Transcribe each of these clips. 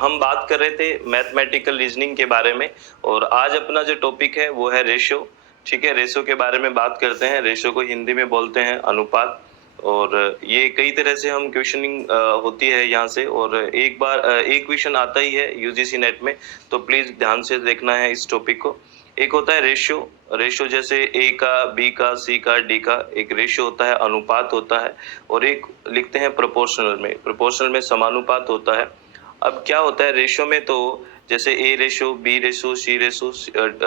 हम बात कर रहे थे मैथमेटिकल रीजनिंग के बारे में और आज अपना जो टॉपिक है वो है रेशो। ठीक है, रेशो के बारे में बात करते हैं। रेशो को हिंदी में बोलते हैं अनुपात। और ये कई तरह से हम क्वेश्चनिंग होती है यहाँ से। और एक बार एक क्वेश्चन आता ही है यूजीसी नेट में, तो प्लीज ध्यान से देखना है इस टॉपिक को। एक होता है रेशो। रेशो जैसे ए का, बी का, सी का, डी का एक रेशो होता है, अनुपात होता है। और एक लिखते हैं प्रोपोर्शनल में, प्रोपोर्शनल में समानुपात होता है। अब क्या होता है रेशो में, तो जैसे A ratio, B ratio, C ratio,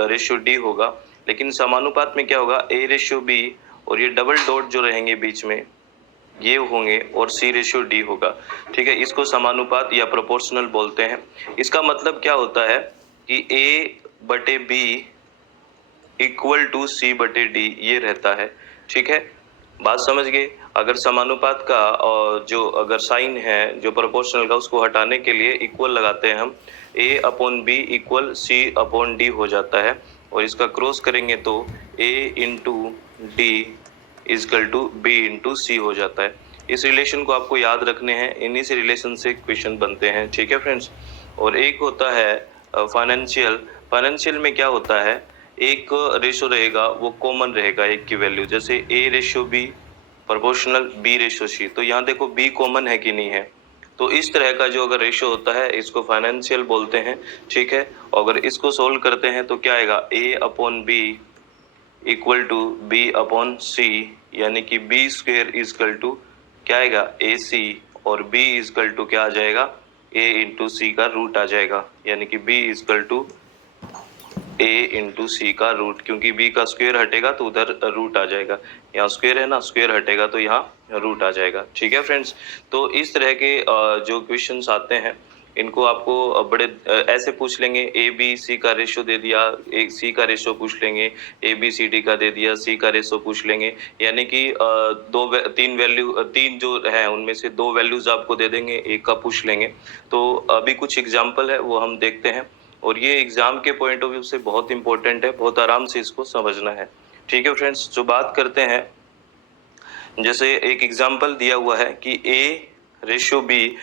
ratio D होगा। लेकिन समानुपात में क्या होगा, ए रेशो बी और ये डबल डॉट जो रहेंगे बीच में ये होंगे और सी रेशो डी होगा। ठीक है, इसको समानुपात या प्रोपोर्शनल बोलते हैं। इसका मतलब क्या होता है कि ए बटे बी इक्वल टू सी बटे डी ये रहता है। ठीक है, बात समझ गए। अगर समानुपात का और जो अगर साइन है जो प्रोपोर्शनल का उसको हटाने के लिए इक्वल लगाते हैं हम, A upon B equal C upon D हो जाता है। और इसका क्रॉस करेंगे तो A into D equal to B into C हो जाता है। इस रिलेशन को आपको याद रखने हैं, इन्हीं से रिलेशन से क्वेश्चन बनते हैं। ठीक है फ्रेंड्स। और एक होता है फाइनेंशियल। फाइनेंशियल में क्या होता है, एक रेशो रहेगा वो कॉमन रहेगा एक की वैल्यू, जैसे A ratio B proportional B ratio C. तो यहाँ देखो बी कॉमन है कि नहीं है, तो इस तरह का जो अगर रेशो होता है इसको फाइनेंशियल बोलते हैं। ठीक है, अगर इसको सोल्व करते हैं तो क्या आएगा, A upon B equal to B upon C, यानी कि बी स्क्वेयर इजकल टू क्या आएगा ए सी, और बी इजकल टू क्या आ जाएगा ए इंटू सी का रूट आ जाएगा, यानी कि B equal to A into C का रूट, क्योंकि बी का स्क्वायर हटेगा तो उधर रूट आ जाएगा। यहाँ स्क्वायर है ना, स्क्वायर हटेगा तो यहाँ रूट आ जाएगा। ठीक है फ्रेंड्स। तो इस तरह के जो क्वेश्चंस आते हैं इनको आपको बड़े ऐसे पूछ लेंगे। ए बी सी का रेशो दे दिया, एक सी का रेशो पूछ लेंगे, ए बी सी डी का दे दिया, सी का रेशो पूछ लेंगे, यानी कि तीन वैल्यू, तीन जो है उनमें से दो वैल्यूज आपको दे देंगे, एक का पूछ लेंगे। तो अभी कुछ एग्जाम्पल है वो हम देखते हैं, और ये एग्जाम के पॉइंट ऑफ व्यू से बहुत इंपॉर्टेंट है, बहुत आराम से इसको समझना है। ठीक है फ्रेंड्स, जो बात करते हैं, जैसे एक एग्जाम्पल दिया हुआ है कि ए रेशो बी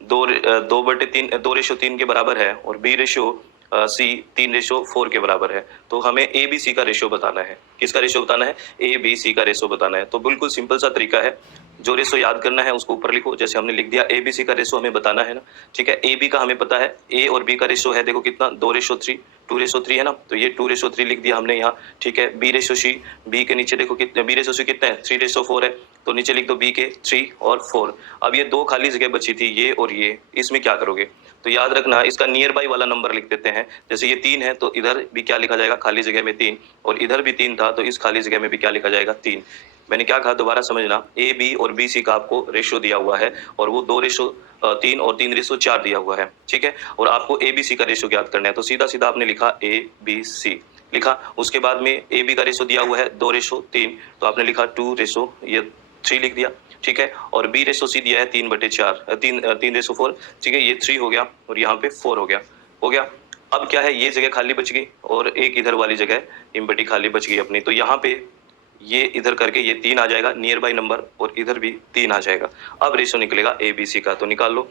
दो बटे तीन, दो रेशो तीन के बराबर है, और बी रेशो सी तीन रेशो फोर के बराबर है। तो हमें ए बी सी का रेशो बताना है। किसका रेशो बताना है, ए बी सी का रेशो बताना है। तो बिल्कुल सिंपल सा तरीका है, जो रेशो याद करना है उसको ऊपर लिखो, जैसे हमने लिख दिया ए बी सी का रेशो हमें बताना है ना। ठीक है, ए बी का हमें पता है, ए और बी का रेशो है देखो कितना, 2:3, 2:3 है ना, तो ये 2:3 लिख दिया हमने यहाँ। ठीक है, बी रेशो सी, बी के नीचे देखो कितने, बी रेशो सी कितना है 3:4 है, तो नीचे लिख दो बी के 3 और 4। अब ये दो खाली जगह बची थी ये और ये, इसमें क्या करोगे, तो याद रखना इसका नियर बाई वाला नंबर लिख देते हैं। जैसे ये 3 है तो इधर भी क्या लिखा जाएगा, खाली जगह में 3, और इधर भी 3 था तो इस खाली जगह में भी क्या लिखा जाएगा 3। मैंने क्या कहा दोबारा समझना, ए बी और बी सी का आपको रेशो दिया हुआ है, और वो 2:3 और 3:4 दिया हुआ है। ठीक है, और आपको ए बी सी का रेशो ज्ञात करना है, तो सीधा सीधा आपने लिखा ए बी सी लिखा। उसके बाद में ए बी का रेशो दिया हुआ है 2:3, तो आपने लिखा 2 ये 3 लिख दिया। ठीक है, और बी रेशो सी दिया है 3/4, 3:4। ठीक है, ये 3 हो गया और यहाँ पे 4 हो गया। अब क्या है, ये जगह खाली बच गई और एक इधर वाली जगह इम्बटी खाली बच गई अपनी, तो यहाँ पे ये इधर करके ये 3 आ जाएगा नियर बाई नंबर, और इधर भी 3 आ जाएगा। अब रेशो निकलेगा ए बी सी का, तो निकाल लो।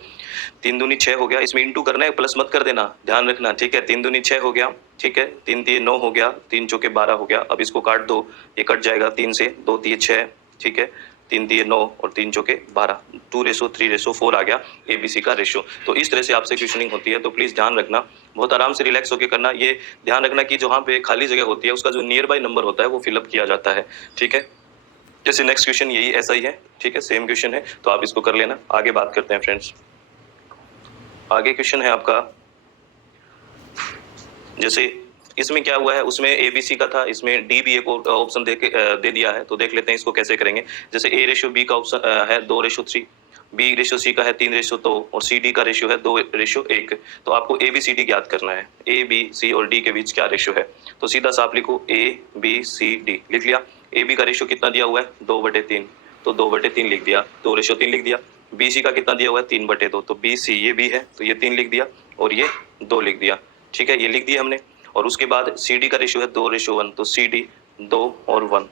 3 दूनी 6 हो गया, इसमें इंटू करना है, प्लस मत कर देना, ध्यान रखना। ठीक है, 3 दूनी 6 हो गया। ठीक है, 3 3 9 हो गया, 3 चौके 12 हो गया। अब इसको काट दो, ये कट जाएगा 3 से, 2 3 6। ठीक है, 3 3 9 और 3 चौके 12, 2:3:4 आ गया ए बी सी का रेशो। तो इस तरह से आपसे क्वेश्चनिंग होती है, तो प्लीज ध्यान रखना, बहुत आराम से रिलैक्स होकर करना। ये ध्यान रखना कि जहाँ पे खाली जगह होती है उसका जो नियर बाई नंबर होता है वो फिलअप किया जाता है। ठीक है, जैसे नेक्स्ट क्वेश्चन यही ऐसा ही है। ठीक है, सेम क्वेश्चन है, तो आप इसको कर लेना। आगे बात करते हैं फ्रेंड्स। आगे क्वेश्चन है आपका, जैसे इसमें क्या हुआ है, उसमें ए बी सी का था, इसमें डी भी एक ऑप्शन दे दिया है, तो देख लेते हैं इसको कैसे करेंगे। जैसे ए रेशो बी का ऑप्शन है 2:3, बी रेशो सी का है 3:2, और सी डी का रेशो है 2:1। तो आपको ए बी सी डी ज्ञात करना है, ए बी सी और डी के बीच क्या रेशो है। तो सीधा सा आप लिखो ए बी सी डी लिख लिया। ए बी का रेशो कितना दिया हुआ है 2/3, तो 2/3 लिख दिया, 2:3 लिख दिया। बी सी का कितना दिया हुआ है 3/2, तो बी सी ये बी है तो ये 3 लिख दिया, और ये 2 लिख दिया। ठीक है, ये लिख दिया हमने। और उसके बाद सी डी का रेशो है 2:1, तो सी डी 2 और 1,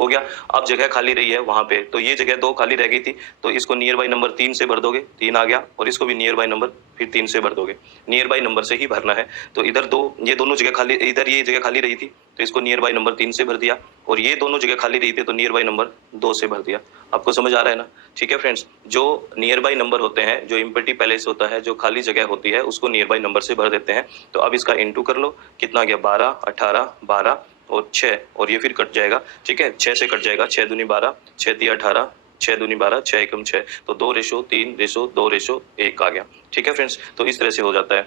हो गया। अब जगह खाली रही है वहां पे, तो ये जगह 2 खाली रह गई थी, तो इसको नियर बाई नंबर 3 से भर दोगे, 3 आ गया, और इसको भी नियर बाई नंबर फिर 3 से भर दोगे। नियर बाई नंबर से ही भरना है। तो इधर ये दोनों जगह खाली, इधर ये जगह खाली रही थी तो इसको नियर बाई नंबर 3 से भर दिया, और ये दोनों जगह खाली रही थी तो नियर बाई नंबर 2 से भर दिया। आपको समझ आ रहा है ना? ठीक है फ्रेंड्स, जो नियर बाई नंबर होते हैं, जो इम्पटी पैलेस होता है, जो खाली जगह होती है, उसको नियर बाई नंबर से भर देते हैं। तो अब इसका इंटू कर लो, कितना गया 12, 18, 12 और 6, और ये फिर कट जाएगा। ठीक है, 6 से कट जाएगा, 6 दूनी 12, 6 तिया 18, 6 दूनी 12, 6 एकम 6, तो 2:3:2:1 आ गया। ठीक है फ्रेंड्स, तो इस तरह से हो जाता है।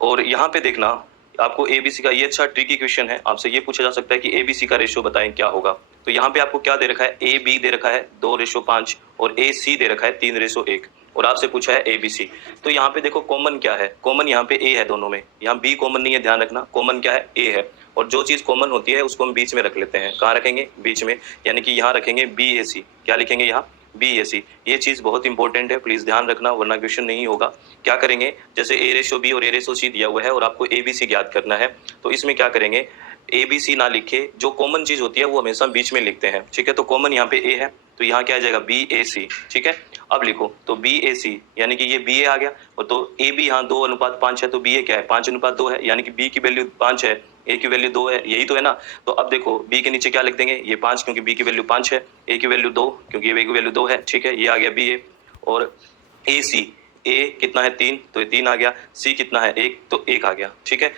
और यहाँ पे देखना आपको एबीसी का, ये अच्छा ट्रिकी क्वेश्चन है, आपसे ये पूछा जा सकता है कि एबीसी का रेशियो बताएं क्या होगा। तो यहाँ पे आपको क्या दे रखा है, ए बी दे रखा है 2:5 और ए सी दे रखा है 3:1, और आपसे पूछा है एबीसी। तो यहाँ पे देखो कॉमन क्या है, कॉमन यहाँ पे ए है दोनों में, यहाँ बी कॉमन नहीं है, ध्यान रखना, कॉमन क्या है, ए है। और जो चीज कॉमन होती है उसको हम बीच में रख लेते हैं। कहाँ रखेंगे, बीच में, यानी कि यहाँ रखेंगे बी ए सी। क्या लिखेंगे यहाँ, बी ए सी। ये चीज बहुत इंपॉर्टेंट है, प्लीज ध्यान रखना, वरना क्वेश्चन नहीं होगा। क्या करेंगे, जैसे ए रेशो बी और ए रेशो सी दिया हुआ है और आपको ए बी सी ज्ञात करना है, तो इसमें क्या करेंगे, ए बी सी ना लिखे, जो कॉमन चीज होती है वो हमेशा बीच में लिखते हैं। ठीक है, तो कॉमन यहाँ पे ए है, तो यहाँ क्या आ जाएगा, बी ए सी। ठीक है, अब लिखो, तो बी ए सी यानी कि ये बी ए आ गया, और तो ए बी यहाँ 2:5 है, तो बी ए क्या है, 5:2 है, यानी कि बी की वैल्यू 5 है, ए की वैल्यू 2 है, यही तो है ना। तो अब देखो बी के नीचे क्या लिख देंगे, ये 5 क्योंकि बी की वैल्यू 5 है, ए की वैल्यू 2 क्योंकि ए की वैल्यू 2 है। ठीक है, ये आ गया बी ए, और ए सी, ए कितना है 3, तो ये 3 आ गया, सी कितना है 1, तो 1 आ गया। ठीक है,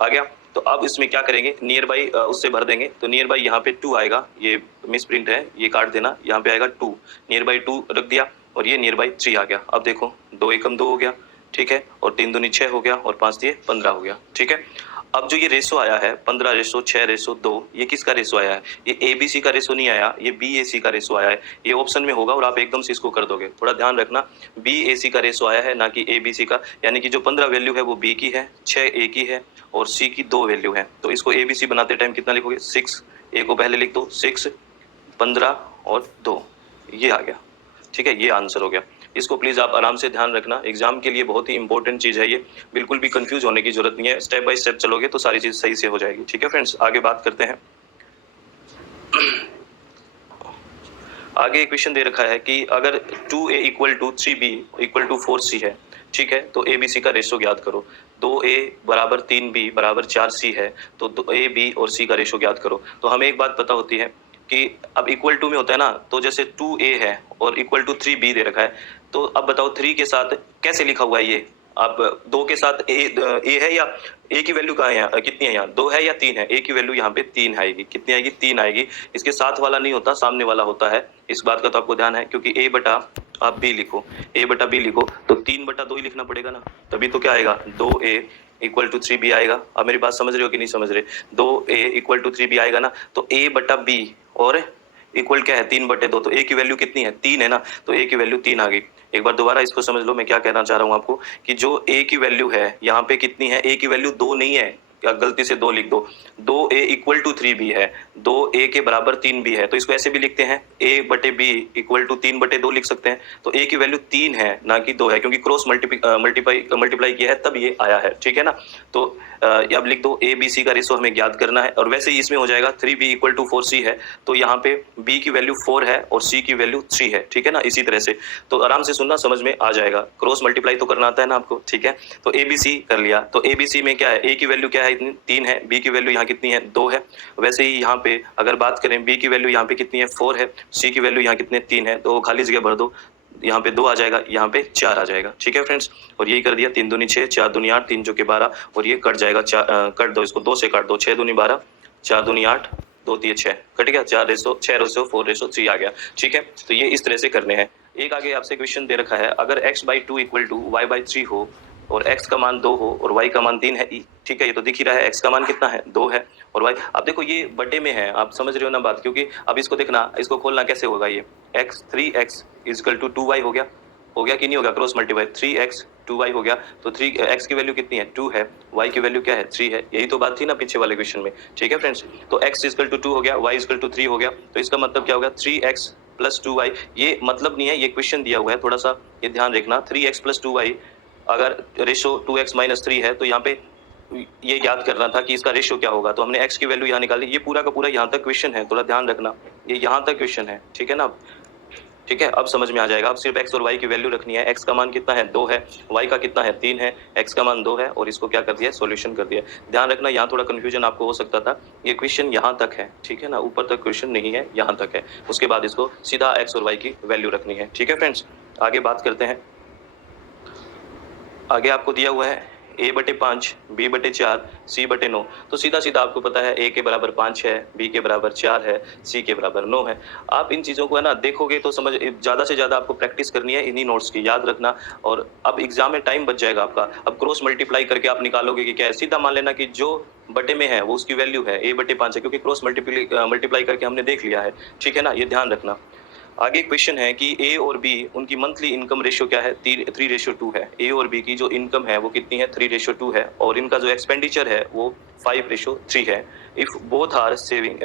आ गया। तो अब इसमें क्या करेंगे, नियर बाई उससे भर देंगे, तो नियर बाई यहाँ पे 2 आएगा, ये मिस प्रिंट है, ये काट देना, यहाँ पे आएगा 2, नियर बाई 2 रख दिया, और ये नियर बाई 3 आ गया। अब देखो 2 एकम 2 हो गया, ठीक है, और 3 दूनी 6 हो गया, और 5 दिए 15 हो गया। ठीक है, अब जो ये रेशो आया है 15:6:2, ये किसका रेशो आया है, ये एबीसी का रेशो नहीं आया, ये बीएसी का रेशो आया है। ये ऑप्शन में होगा और आप एकदम से इसको कर दोगे, थोड़ा ध्यान रखना, बीएसी का रेशो आया है ना कि एबीसी का, यानी कि जो 15 वैल्यू है वो बी की है, 6 ए की है, और सी की 2 वैल्यू है। तो इसको एबीसी बनाते टाइम कितना लिखोगे, 6, ए को पहले लिख दो, 6, 15 और 2, ये आ गया। ठीक है, ये आंसर हो गया। इसको प्लीज आप आराम से ध्यान रखना, एग्जाम के लिए बहुत ही इंपॉर्टेंट चीज है ये, बिल्कुल भी कंफ्यूज होने की जरूरत नहीं है, स्टेप बाय स्टेप चलोगे तो सारी चीज सही से हो जाएगी। ठीक है फ्रेंड्स, आगे बात करते हैं। आगे क्वेश्चन दे रखा है कि अगर 2a = 3b = 4c है, ठीक है, तो एबीसी का रेशो ज्ञात करो। 2a = 3b = 4c है, तो a b और c का रेशो ज्ञात करो। तो हमें एक बात पता होती है कि अब इक्वल टू में होता है ना, तो जैसे 2a है और = 3b दे रखा है, तो अब बताओ 3 के साथ कैसे लिखा हुआ है ये, अब 2 के साथ ए है, या ए की वैल्यू कहाँ है, कितनी है यहाँ, 2 है या 3 है, ए की वैल्यू यहाँ पे 3 आएगी, कितनी आएगी, 3 आएगी। इसके साथ वाला नहीं होता, सामने वाला होता है, इस बात का तो आपको ध्यान है, क्योंकि ए बटा आप बी लिखो, ए बटा बी लिखो, तो 3/2 ही लिखना पड़ेगा ना, तभी तो क्या आएगा, 2a = 3b आएगा। अब मेरी बात समझ रहे हो कि नहीं समझ रहे, 2a = 3b आएगा ना, तो a बटा b और इक्वल क्या है, 3/2, तो a की वैल्यू कितनी है, 3 है ना, तो a की वैल्यू 3 आ गई। एक बार दोबारा इसको समझ लो, मैं क्या कहना चाह रहा हूँ आपको, कि जो a की वैल्यू है यहाँ पे कितनी है, a की वैल्यू 2 नहीं है, या गलती से 2 लिख दो, 2a = 3b है, 2a के बराबर 3b है, तो इसको ऐसे भी लिखते हैं, a/b = 3/2 लिख सकते हैं। तो a की वैल्यू 3 है ना कि 2 है, क्योंकि क्रॉस मल्टीप्लाई किया है तब ये आया है। ठीक है ना, तो अब लिख दो, a b c का रेशो हमें ज्ञात करना है, और वैसे ही इसमें हो जाएगा 3b = 4c है, तो यहाँ पे b की वैल्यू 4 है और c की वैल्यू 3 है। ठीक है ना, इसी तरह से, तो आराम से सुनना, समझ में आ जाएगा, क्रॉस मल्टीप्लाई तो करना आता है ना आपको। ठीक है, तो a b c कर लिया, तो a b c में क्या है, a की वैल्यू क्या है, 3 है, b की वैल्यू यहाँ कितनी है, 2 है। वैसे ही यहाँ पे अगर बात करें, b की वैल्यू यहाँ पे कितनी है, 4 है, c की वैल्यू यहाँ कितने 3 है, तो खाली जगह भर दो, यहाँ पे 2 आ जाएगा, यहाँ पे 4 आ जाएगा। ठीक है फ्रेंड्स, और यही कर दिया, 3 दूनी 6, 4 दूनी 8, 3 चौके 12, और ये कट जाएगा, कट दो इसको, 2 से काट दो, 6 दूनी 12, 4 दूनी 8, 2 3 6, कट गया, 4:6:4:3 आ गया। ठीक है, तो ये इस तरह से करने हैं। एक आगे आपसे क्वेश्चन दे रखा है, अगर x/2 = y/3 हो और x का मान 2 हो और y का मान 3 है, ठीक है, ये तो दिख ही रहा है, x का मान कितना है, 2 है, और y, अब देखो ये बड़े में है, आप समझ रहे हो ना बात, क्योंकि अब इसको देखना, इसको खोलना कैसे होगा, ये 3x = 2y हो गया कि नहीं हो गया, क्रॉस मल्टीप्लाई, 3x 2y हो गया, तो 3x की वैल्यू कितनी है, 2 है, y की वैल्यू क्या है, 3 है, यही तो बात थी ना पीछे वाले क्वेश्चन में। ठीक है फ्रेंड्स, तो x = 2 हो गया, y = 3 हो गया, तो इसका मतलब क्या होगा, 3x + 2y, ये मतलब नहीं है, ये क्वेश्चन दिया हुआ है, थोड़ा सा ये ध्यान रखना, 3x + 2y, अगर रेशो 2x - 3 है, तो यहाँ पे ये याद करना था कि इसका रेशियो क्या होगा, तो हमने x की वैल्यू यहाँ निकाली। ये पूरा का पूरा यहाँ तक क्वेश्चन है, थोड़ा ध्यान रखना, ये यहाँ तक क्वेश्चन है, ठीक है ना। ठीक है, अब समझ में आ जाएगा। अब सिर्फ x और y की वैल्यू रखनी है। x का मान कितना है, 2 है, y का कितना है, 3 है, x का मान 2 है, और इसको क्या कर दिया, सॉल्यूशन कर दिया। ध्यान रखना, यहाँ थोड़ा कंफ्यूजन आपको हो सकता था। ये क्वेश्चन यहाँ तक है, ठीक है ना, ऊपर तक क्वेश्चन नहीं है, यहाँ तक है। उसके बाद इसको सीधा x और y की वैल्यू रखनी है, ठीक है फ्रेंड्स। आगे बात करते हैं। आगे आपको दिया हुआ है a/5, b/4, c/9। तो सीधा सीधा आपको पता है a के बराबर 5 है, b के बराबर 4 है, c के बराबर 9 है। आप इन चीज़ों को है ना देखोगे तो समझ, ज़्यादा से ज़्यादा आपको प्रैक्टिस करनी है इन्हीं नोट्स की, याद रखना। और अब एग्जाम में टाइम बच जाएगा आपका। अब क्रॉस मल्टीप्लाई करके आप निकालोगे कि क्या है, सीधा मान लेना कि जो बटे में है वो उसकी वैल्यू है a/5 है, क्योंकि क्रॉस मल्टीप्लाई करके हमने देख लिया है, ठीक है ना, ये ध्यान रखना। आगे क्वेश्चन है कि ए और बी उनकी मंथली इनकम रेशियो क्या है, 3:2 है। ए और बी की जो इनकम है वो कितनी है, 3:2 है, और इनका जो एक्सपेंडिचर है वो 5:3 है। इफ बोथ आर सेविंग,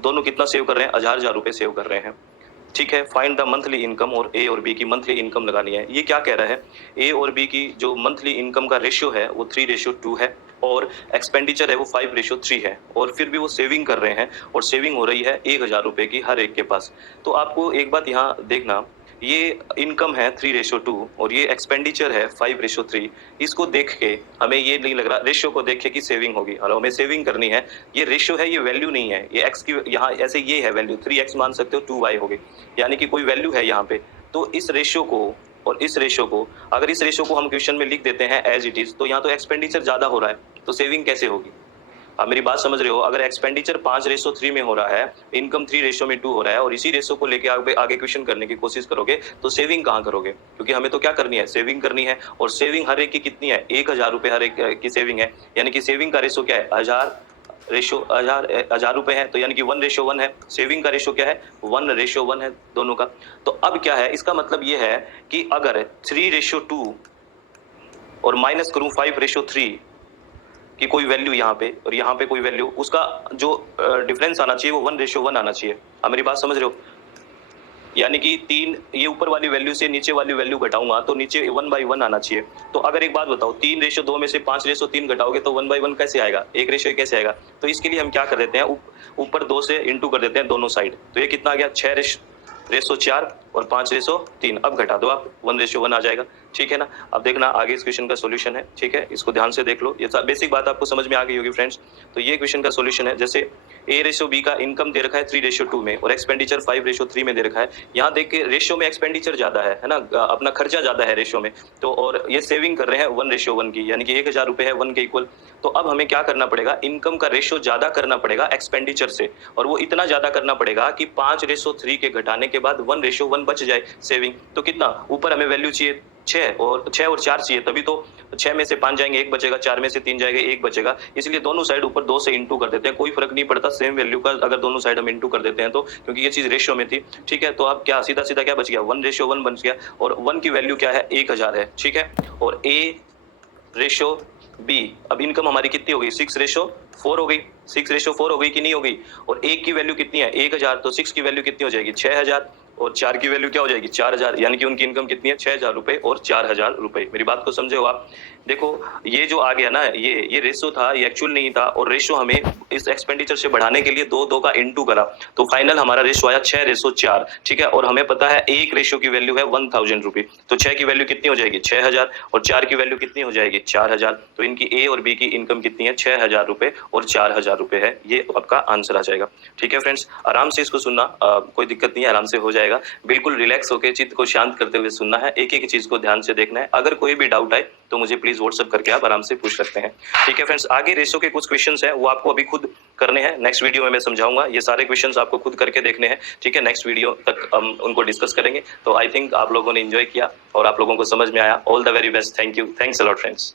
दोनों कितना सेव कर रहे हैं, 1000 रुपए सेव कर रहे हैं, ठीक है। फाइंड द मंथली इनकम, और ए और बी की मंथली इनकम लगानी है। ये क्या कह रहा है, ए और बी की जो मंथली इनकम का रेशियो है वो 3:2 है, और एक्सपेंडिचर है वो 5:3 है, और फिर भी वो सेविंग कर रहे हैं, और सेविंग हो रही है 1000 रुपए की हर एक के पास। तो आपको एक बात यहाँ देखना, ये इनकम है 3:2 और ये एक्सपेंडिचर है 5:3। इसको देख के हमें ये नहीं लग रहा, रेशियो को देख के कि सेविंग होगी, और हमें सेविंग करनी है। ये रेशियो है, ये वैल्यू नहीं है। ये एक्स की यहाँ ऐसे ये है वैल्यू, 3x मान सकते हो, 2y हो गई, यानी कि कोई वैल्यू है यहाँ पे। तो इस रेशियो को और इस रेशियो को, अगर इस रेशियो को हम क्वेश्चन में लिख देते हैं एज इट इज, तो यहाँ तो एक्सपेंडिचर ज्यादा हो रहा है, तो सेविंग कैसे होगी। आप मेरी बात समझ रहे हो। अगर एक्सपेंडिचर 5:3 में हो रहा है, इनकम 3:2 हो रहा है, और इसी रेशियो को लेके आगे क्वेश्चन करने की कोशिश करोगे तो सेविंग कहाँ करोगे, क्योंकि हमें तो क्या करनी है, सेविंग करनी है। और सेविंग हर एक की कितनी है, 1000 रुपए हर एक की सेविंग है, यानी कि सेविंग का रेशियो क्या है, 1000 रुपए है, तो यानी कि 1:1 है। सेविंग का रेशियो क्या है, 1:1 है दोनों का। तो अब क्या है, इसका मतलब ये है कि अगर 3:2 और माइनस करूं 5:3 की कोई वैल्यू यहाँ पे और यहाँ पे कोई वैल्यू, उसका जो डिफरेंस आना चाहिए वो 1:1 आना चाहिए। आप मेरी बात समझ रहे हो, यानी कि 3, ये ऊपर वाली वैल्यू से नीचे वाली वैल्यू घटाऊंगा तो नीचे 1/1 आना चाहिए। तो अगर एक बात बताओ, 3:2 में से 5:3 घटाओगे तो 1/1 कैसे आएगा, एक रेशियो कैसे आएगा। तो इसके लिए हम क्या कर देते हैं, ऊपर 2 से इंटू कर देते हैं दोनों साइड। तो ये कितना आ गया, 6:4 और 5:3। अब घटा दो आप, 1:1 आ जाएगा, ठीक है ना। अब देखना आगे इस क्वेश्चन का सॉल्यूशन है, ठीक है, इसको ध्यान से देख लो। ये बेसिक बात आपको समझ में आ गई होगी फ्रेंड्स। तो ये क्वेश्चन का सॉल्यूशन है, जैसे a/b का इनकम दे रखा है 3:2 में और एक्सपेंडिचर 5:3 में दे रखा है। यहाँ देख के रेशियो में एक्सपेंडिचर ज्यादा है ना, अपना खर्चा ज्यादा है रेशियो में, तो और ये सेविंग कर रहे हैं 1:1 की, यानी कि 1000 रुपए है 1 के इक्वल। तो अब हमें क्या करना पड़ेगा, इनकम का रेशियो ज्यादा करना पड़ेगा एक्सपेंडिचर से, और वो इतना ज्यादा करना पड़ेगा कि 5:3 के घटाने के बाद 1:1 बच जाए सेविंग। तो कितना, ऊपर हमें वैल्यू चाहिए 6 और 4 चाहिए, तभी तो 6 में से 5 जाएंगे, 1 बचेगा, 4 में से 3 जाएंगे, 1 बचेगा। इसलिए दोनों साइड ऊपर 2 से इंटू कर देते हैं, कोई फर्क नहीं पड़ता सेम वैल्यू का अगर दोनों साइड हम इंटू कर देते हैं तो, क्योंकि ये चीज रेशियो में थी, ठीक है। तो अब क्या सीधा सीधा क्या बच गया, 1:1 बच गया, और 1 की वैल्यू क्या है, 1000 है, ठीक है। और a/b, अब इनकम हमारी कितनी हो गई, 6:4 हो गई, 6:4 हो गई कि नहीं हो गई। और 1 की वैल्यू कितनी है, 1000, तो 6 की वैल्यू कितनी हो जाएगी, 6000, और 4 की वैल्यू क्या हो जाएगी, 4000, यानी कि उनकी इनकम कितनी है, 6000 रुपए और 4000 रुपए। मेरी बात को समझे हो आप। देखो ये जो आ गया ना, ये रेशियो था, ये एक्चुअल नहीं था, और रेशियो हमें इस एक्सपेंडिचर से बढ़ाने के लिए 2 का इंटू करा, तो फाइनल हमारा रेशियो आया 6:4, ठीक है। और हमें पता है एक रेशियो की वैल्यू है 1000 रुपए, तो 6 की वैल्यू कितनी हो जाएगी, 6000, और 4 की वैल्यू कितनी हो जाएगी, 4000। तो इनकी ए और बी की इनकम कितनी है, 6000 रुपए और 4000 रुपए है। ये आपका आंसर आ जाएगा, ठीक है फ्रेंड्स। आराम से इसको सुनना, कोई दिक्कत नहीं है, आराम से हो जाएगा। बिल्कुल रिलैक्स होकर चित्त को शांत करते हुए सुनना है, एक एक चीज को ध्यान से देखना है। अगर कोई भी डाउट आए तो मुझे प्लीज व्हाट्सएप करके आप आराम से पूछ सकते हैं, ठीक है फ्रेंड्स। आगे रेशियो के कुछ क्वेश्चंस हैं, वो आपको अभी खुद करने हैं, नेक्स्ट वीडियो में मैं समझाऊंगा। ये सारे क्वेश्चंस आपको खुद करके देखने हैं, ठीक है। नेक्स्ट वीडियो तक हम उनको डिस्कस करेंगे। तो आई थिंक आप लोगों ने एंजॉय किया और आप लोगों को समझ में आया। All the very best, thank you, thanks a lot friends.